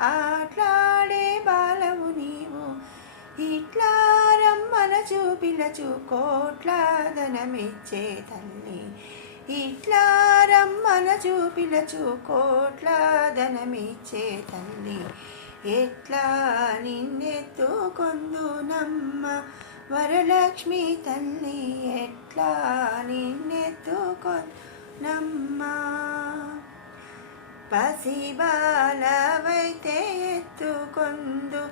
ఆట్లాడే బాలవు నీవు. ఇట్లా రమ్మన చూపిలచు కోట్ల ధనమిచ్చే తల్లి. ఇట్లా రమ్మన చూపిలచు కోట్ల ధనమిచ్చే తల్లి. ఎట్లా నిన్నెత్తుకొందు నమ్మ వరలక్ష్మి తల్లి. ఎట్లా నిన్నెత్తుకొన్నమ్మా పసిబాలవైతే ఎత్తుకొందు.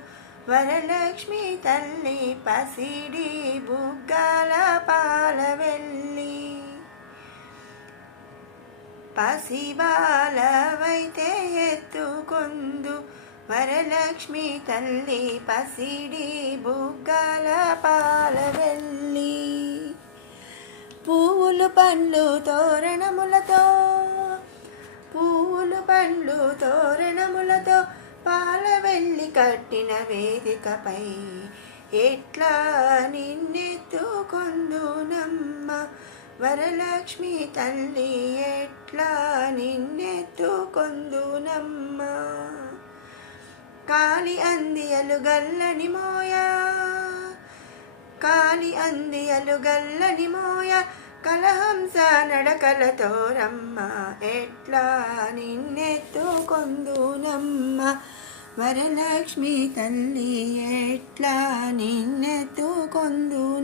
వరలక్ష్మి తల్లి పసిడి బుగ్గల పాలవెల్లి పసిబాలవైతే ఎత్తుకొందు. వరలక్ష్మి తల్లి పసిడి బుగ్గల పాలవెల్లి పువ్వులు పండ్లు తోరణములతో పండ్లు తోరణములతో పాలవెల్లి కట్టిన వేదికపై ఎట్లా నిన్నెత్తుకొందునమ్మ? వరలక్ష్మి తల్లి ఎట్లా నిన్నెత్తుకొందునమ్మ? కాలి అందియలు గల్లని మోయా కాలి అందియలు గల్లని మోయ కలహంస నడకలతో రమ్మ ఎట్లా నిన్నెత్తుకొందునమ్మ? వరలక్ష్మి తల్లి ఎట్లా నిన్నెత్తుకొందు